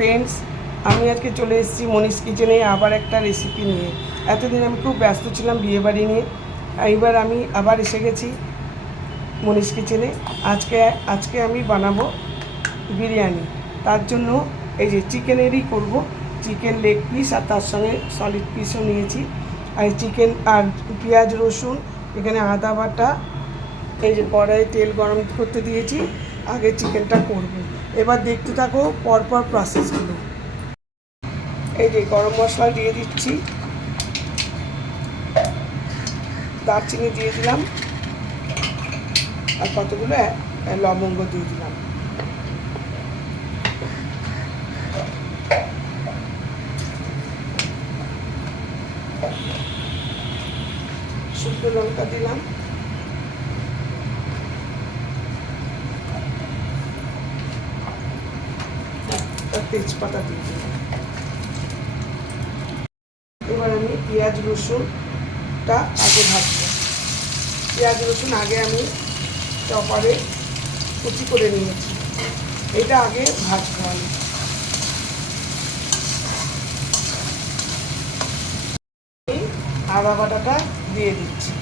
Friends, আমি আজকে চলে এসেছি মনীষ কিচেনে আবার একটা রেসিপি নিয়ে। এতদিন আমি খুব ব্যস্ত ছিলাম বিয়েবাড়ি নিয়ে, এইবার আমি আবার এসে গেছি মনীষ কিচেনে। আজকে আমি বানাবো বিরিয়ানি। তার জন্য এই যে চিকেনেরই করব, চিকেন লেগ পিস আর তার সঙ্গে সলিড পিসও নিয়েছি। আর চিকেন আর পেঁয়াজ রসুন, এখানে আদা বাটা, এই যে কড়াইয়ে তেল গরম করতে দিয়েছি, আগে চিকেনটা করব। এবার দেখতে থাকো পরপর প্রসেসগুলো। এই যে গরম মশলা দিয়ে দিচ্ছি, দারচিনি দিয়ে দিলাম, আর কতগুলো লবঙ্গ দিয়ে দিলাম। শুকনো লঙ্কা দিলাম, তেজপাতা দিয়ে দিলাম। এবার আমি পেঁয়াজ রসুনটা আগে ভাজবো। পেঁয়াজ রসুন আগে আমি চপারে কুচি করে নিয়েছি, এটা আগে ভাজবো আমি। আদা বাটাটা দিয়ে দিচ্ছি।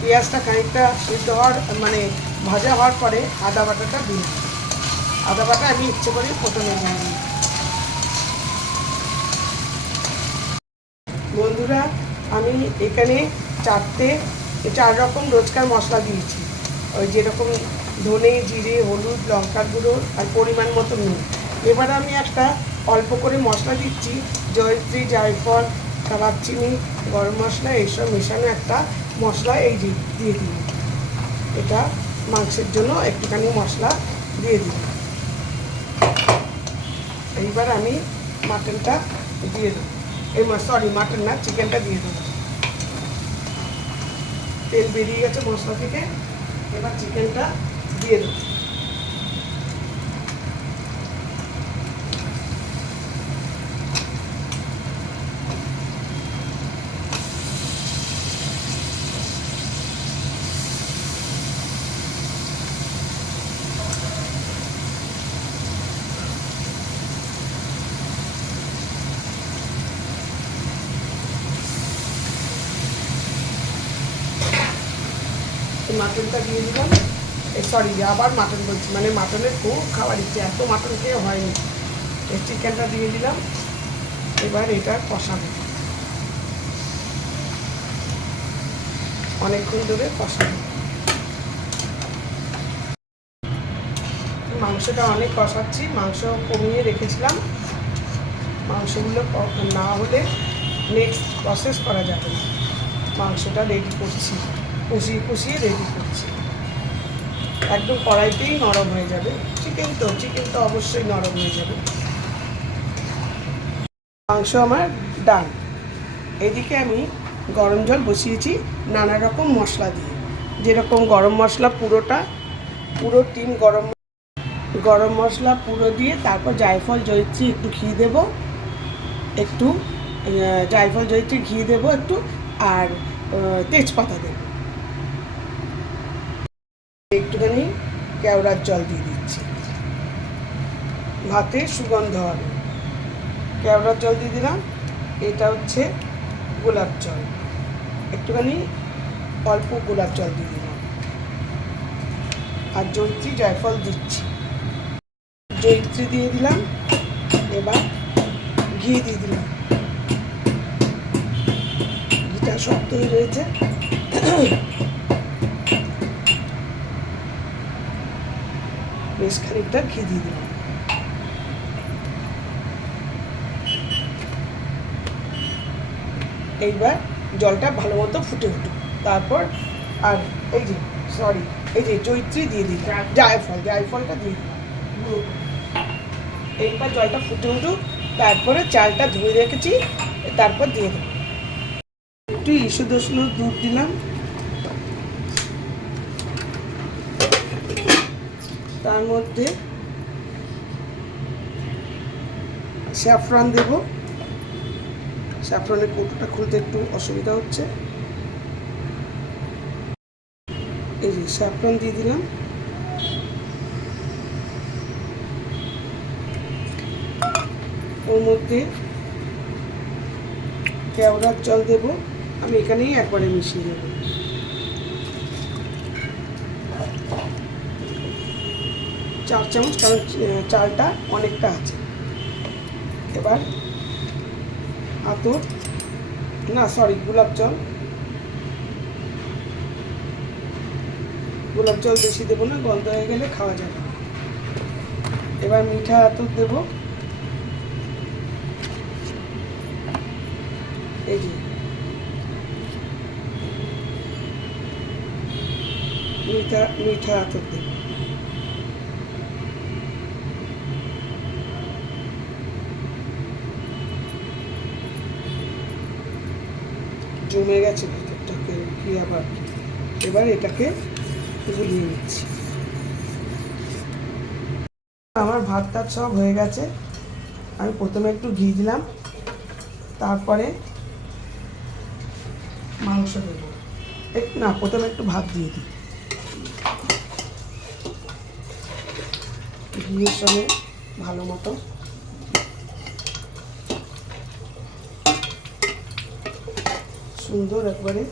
পেঁয়াজটা খানিকটা সিদ্ধ হওয়ার ভাজা হওয়ার পরে আদা বাটাটা দিই। আদা বাটা আমি ইচ্ছে করে প্রথমে দিই। বন্ধুরা, আমি এখানে 4 রকম রোজকার মশলা দিয়েছি। ওই যেরকম ধনে, জিরে, হলুদ, লঙ্কার গুঁড়ো আর পরিমাণ মতো নুন। এবার আমি একটা অল্প করে মশলা দিচ্ছি, জয়ত্রী, জায়ফল, দারচিনি, গরম মশলা, এইসব মেশানো একটা মশলা এই যে দিয়ে দিই। এটা মাংসের জন্য একটুখানি মশলা দিয়ে দিই। এইবার আমি মাটনটা দিয়ে দেবো, মাটন না, চিকেনটা দিয়ে দেবো। তেল বেরিয়ে গেছে মশলা থেকে, এবার চিকেনটা দিয়ে দেবো। মাটনটা দিয়ে দিলাম। আবার মাটন বলছি, মাটনের খুব খাবার ইচ্ছে, এত মাটন খেয়ে হয়নি। এই চিকেনটা দিয়ে দিলাম। এবার এটা কষাবো, অনেকক্ষণ ধরে কষাবো। মাংসটা অনেক কষাচ্ছি, মাংস কমিয়ে রেখেছিলাম। মাংসগুলো না হলে নেক্সট প্রসেস করা যাবে না। মাংসটা রেডি করছি, কষিয়ে রেডি করছি। একদম কড়াইতেই নরম হয়ে যাবে। চিকেন তো অবশ্যই নরম হয়ে যাবে। মাংস আমার ডান। এদিকে আমি গরম জল বসিয়েছি নানা রকম মশলা দিয়ে, যেরকম গরম মশলা পুরো টিম গরম মশলা পুরো দিয়ে, তারপর জায়ফল, জয়িত্রী, একটু ঘি দেবো, একটু আর তেজপাতা দেবো। একটুখানি কেওড়ার জল দিয়ে দিচ্ছি, ভাতে সুগন্ধ হবে। কেওড়ার জল দিয়ে দিলাম। এটা হচ্ছে গোলাপ জল, একটুখানি অল্প গোলাপ জল দিয়ে দিলাম। আর জয়িত্রী, জায়ফল দিচ্ছি, জয়িত্রী দিয়ে দিলাম। এবার ঘি দিয়ে দিলাম। ঘিটা শক্ত হয়ে রয়েছে, বেশ খানিকটা ঘি দিয়ে দিলাম। এইবার জলটা ভালো মতো ফুটে উঠুক, তারপর আর এই যে জয়িত্রী দিয়ে দিলাম, জায়ফলটা দিয়ে দিলাম। এইবার জলটা ফুটে উঠুক, তারপরে চালটা ধুয়ে রেখেছি, তারপর দিয়ে দেবো। একটু ইসুদোষ্ণ দুধ দিলাম, তার মধ্যে স্যাফরন দেব। স্যাফরনের কৌটোটা খুলতে একটু অসুবিধা হচ্ছে। এই যে স্যাফরন দিয়ে দিলাম। ওর মধ্যে কেওড়ার জল দেব, আমি এখানেই একবারে মিশিয়ে দেবো। চার চামচ, কারণ চালটা অনেকটা আছে। এবার গোলাপ জল বেশি দেবো না, গন্ধ হয়ে গেলে খাওয়া যাবে। এবার মিঠা আতর দেব, এই যে মিঠা আতর দেব। জমে গেছে ভিতরটাকে কি আবার। এবার এটাকে গুলিয়ে নিচ্ছি। আমার ভাত টাত সব হয়ে গেছে। আমি প্রথমে একটু ঘি দিলাম, তারপরে মাংস দেবো। প্রথমে একটু ভাত দিয়ে দিই ঘিয়ের সঙ্গে ভালো মতো। সুন্দর একবারে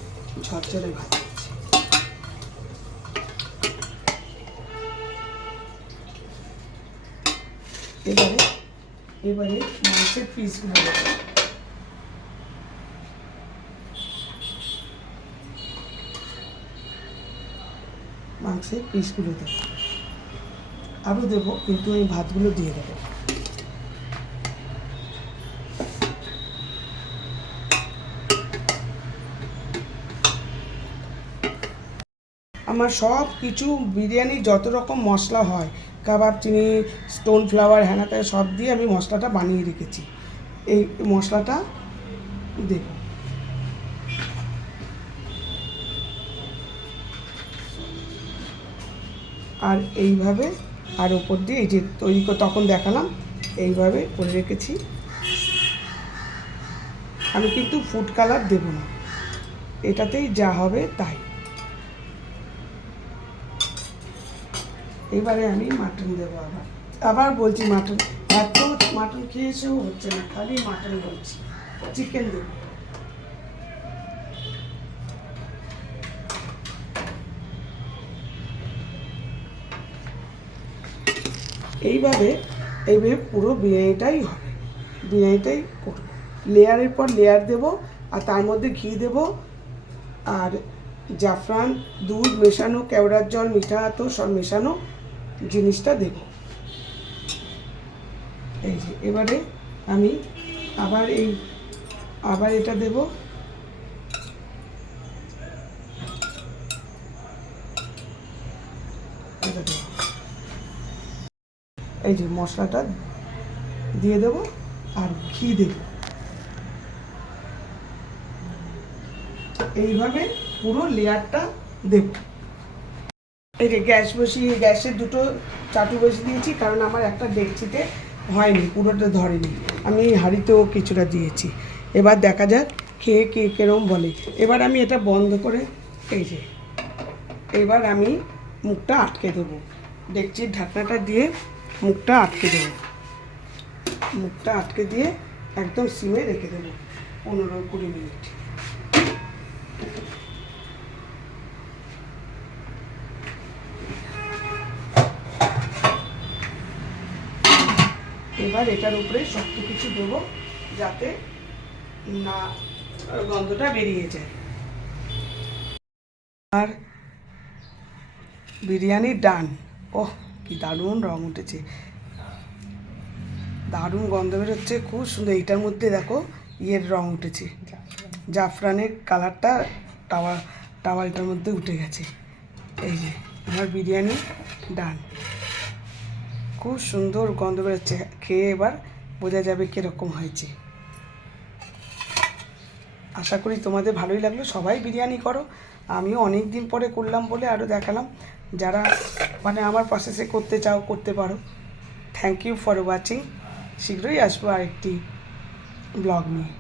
ঝরঝরে ভাত দিচ্ছি। এবারে মাংসের পিসগুলো দেবো। মাংসের পিসগুলো দেবো, আরও দেবো, কিন্তু এই ভাতগুলো দিয়ে দেবো। আমার সব কিছু বিরিয়ানি যত রকম মশলা হয়, কাবাব চিনি, স্টোন ফ্লাওয়ার, হ্যানা সব দিয়ে আমি মশলাটা বানিয়ে রেখেছি। এই মশলাটা দেব। আর এইভাবে, আর ওপর দিয়ে এই যে তৈরি করে তখন দেখালাম, এইভাবে করে রেখেছি। আমি কিন্তু ফুড কালার দেব না, এটাতেই যা হবে তাই। এবারে আমি মাটন দেবো। আবার বলছি, এত মাটন খেয়েছেও হচ্ছে না, খালি মাটন বলছি। চিকেন দেবো। এইভাবে পুরো বিরিয়ানিটাই হবে, বিরিয়ানিটাই করবো। লেয়ারের পর লেয়ার দেব, আর তার মধ্যে ঘি দেব, আর জাফরান, দুধ মেশানো, কেওড়ার জল, মিঠা আতর সব মেশানো জিনিসটা দেব। এই যে এবারে আমি আবার এটা দেব। এই যে মশলাটা দিয়ে দেব, আর ঘি দেব। এইভাবে পুরো লেয়ারটা দেব। এই যে গ্যাসের দুটো চাটু বসিয়ে দিয়েছি, কারণ আমার একটা ডেকচিতে হয়নি, পুরোটা ধরেনি। আমি হাঁড়িতেও কিছুটা দিয়েছি। এবার দেখা যাক খেয়ে কে কেরম বলে। এবার আমি এটা বন্ধ করে, এই যে এবার আমি মুখটা আটকে দেবো। ডেকচির ঢাকনাটা দিয়ে মুখটা আটকে দেবো। মুখটা আটকে দিয়ে একদম সিমে রেখে দেবো 15-20 মিনিট। এবার এটার উপরে শক্ত কিছু দেবো, যাতে না গন্ধটা বেরিয়ে যায়। আর বিরিয়ানি ডান। ওহ, কি দারুণ রং উঠেছে, দারুণ গন্ধ বেরোচ্ছে, খুব সুন্দর। এইটার মধ্যে দেখো রং উঠেছে, জাফরানের কালারটা টাওয়ালটার মধ্যে উঠে গেছে। এই যে আমার বিরিয়ানি ডান, খুব সুন্দর গন্ধ বেরোচ্ছে। খেয়ে এবার বোঝা যাবে কীরকম হয়েছে। আশা করি তোমাদের ভালোই লাগলো। সবাই বিরিয়ানি করো, আমিও অনেক দিন পরে করলাম বলে আরও দেখালাম। যারা আমার প্রসেসে করতে চাও করতে পারো। Thank you for watching. শীঘ্রই আসবো আরেকটি ব্লগ নিয়ে।